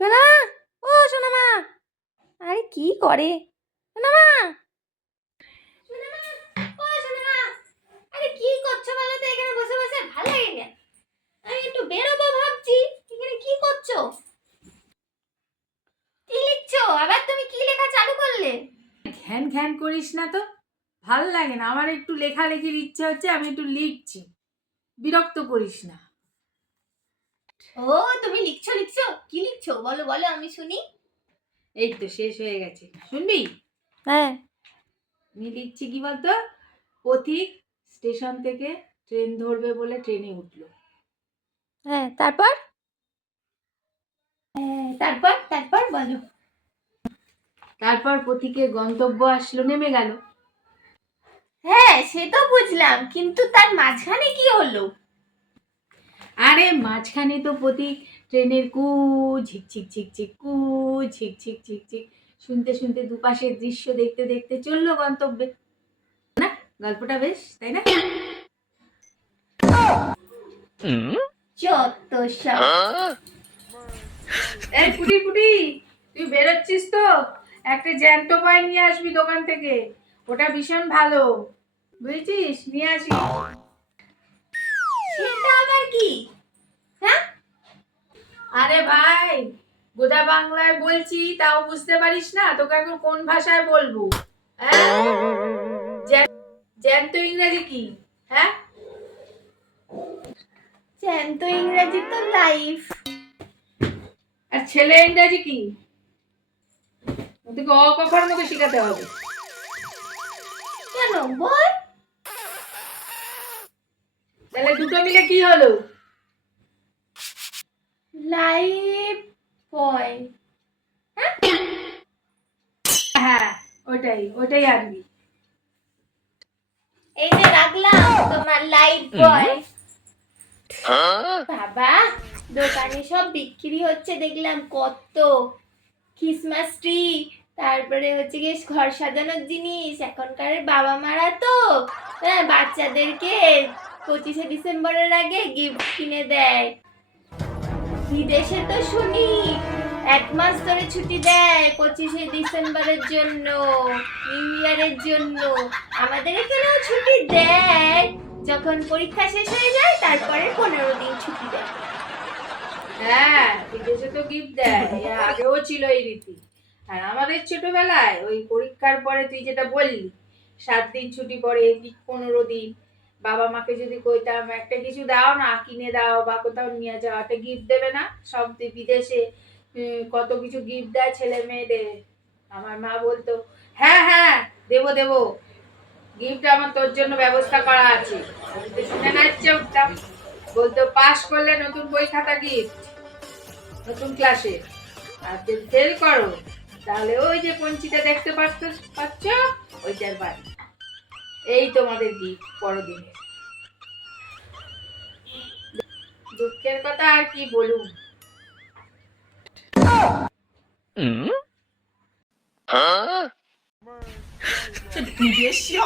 সোনা মা, ও সোনা মা, আরে কি করে সোনা মা? সোনা মা, ও সোনা মা, আরে কি করছো বলো তো? এখানে বসে বসে ভালো লাগে না। আমি একটু বেরোবো ভাবছি, এখানে কি করছো? কি লিখছো? আবার তুমি কি লেখা চালু করলে? ঘ্যান ঘ্যান করিস না তো, ভাল লাগে না। আমার একটু লেখালেখির ইচ্ছে হচ্ছে, আমি একটু লিখছি, বিরক্ত করিস না। ও তুমি লিখছো লিখছো, কি লিখছো বলো বলো, আমি শুনি। এই তো শেষ হয়ে গেছে, শুনবি? হ্যাঁ। আমি লিখছি কি বলতো, পথিক স্টেশন থেকে ট্রেন ধরবে বলে ট্রেনে উঠলো। হ্যাঁ, তারপর? হ্যাঁ, তারপর তারপর বলো। তারপর পথিকের গন্তব্য আসলো, নেমে গেল। হ্যাঁ, সে তো বুঝলাম, কিন্তু তার মাঝখানে কি হলো? আরে মাঝখানে তো পথিক ট্রেনের কু ঝিকঝিক ঝিকঝিক কু ঝিকঝিক ঝিকঝিক শুনতে শুনতে দুপাশের দৃশ্য দেখতে দেখতে চললো গন্তব্যে। না, গল্পটা বেশ, তাই না? যত সব। এই পুটি পুটি, তুই বেরোচ্ছিস তো, একটা জ্যান্ত পাই নিয়ে আসবি দোকান থেকে, ওটা ভীষণ ভালো, বুঝেছিস? নিয়ে আসি। সেটা আবার কি? হ্যাঁ? আরে ভাই, গোদা বাংলায় বলছি, তাও বুঝতে পারিস না? তোকে এখন কোন ভাষায় বলবো? হ্যাঁ, জ্যান্ত ইংরেজি কি? হ্যাঁ, জ্যান্ত ইংরেজি তো লাইফ। আর ছেলে ইংরেজি কি? তোকে অ কখর মতো শেখাতে হবে। কেন বল? তাহলে দুটো মিলে কি হলো? লাইফ বয়। হ্যাঁ, ওটাই ওটাই আনবি। এই যে রাখলাম তোমার লাইফ বয়। বাবা, দোকানে সব বিক্রি হচ্ছে দেখলাম, কত ক্রিসমাস ট্রি, তারপরে হচ্ছে গিয়ে ঘর সাজানোর জিনিস। এখনকার বাবা মারা তো হ্যাঁ বাচ্চাদেরকে 25শে ডিসেম্বরের আগে গিফট কিনে দেয়। বিদেশে তো শুনি 1 মাস ধরে ছুটি দেয় 25শে ডিসেম্বরের জন্য, নিউ ইয়ারের জন্য। আমাদের এখানেও ছুটি দেয়, যখন পরীক্ষা শেষ হয়ে যায় তারপরে 15 দিন ছুটি দেয়। হ্যাঁ, বিদেশে তো গিফট দেয়, আগেও ছিল এই রীতি। আর আমাদের ছোটবেলায় ওই পরীক্ষার পরে তুই যেটা বললি, 7 দিন ছুটি পড়ে, 15 দিন, বাবা মাকে যদি কইতাম একটা কিছু দাও না, কিনে দাও বা কোথাও নিয়ে যাও, একটা গিফট দেবে না? সব বিদেশে কত কিছু গিফট দেয় ছেলে মেয়েদের। আমার মা বলতো, হ্যাঁ হ্যাঁ, দেবো দেবো, গিফট আমার তোর জন্য ব্যবস্থা করা আছে। আমি তো শুনে নাচছে উঠতাম, বলতো পাস করলে নতুন বই খাতা গিফট, নতুন ক্লাসে। আর যদি ফেল করো, তাহলে ওই যে পঞ্চিটা দেখতে পাচ্ছ, ওইটার বাড়ি। এই তোমাদের গিফট বড়দিনের। দুঃখের কথা আর কি বলুন।这你别笑。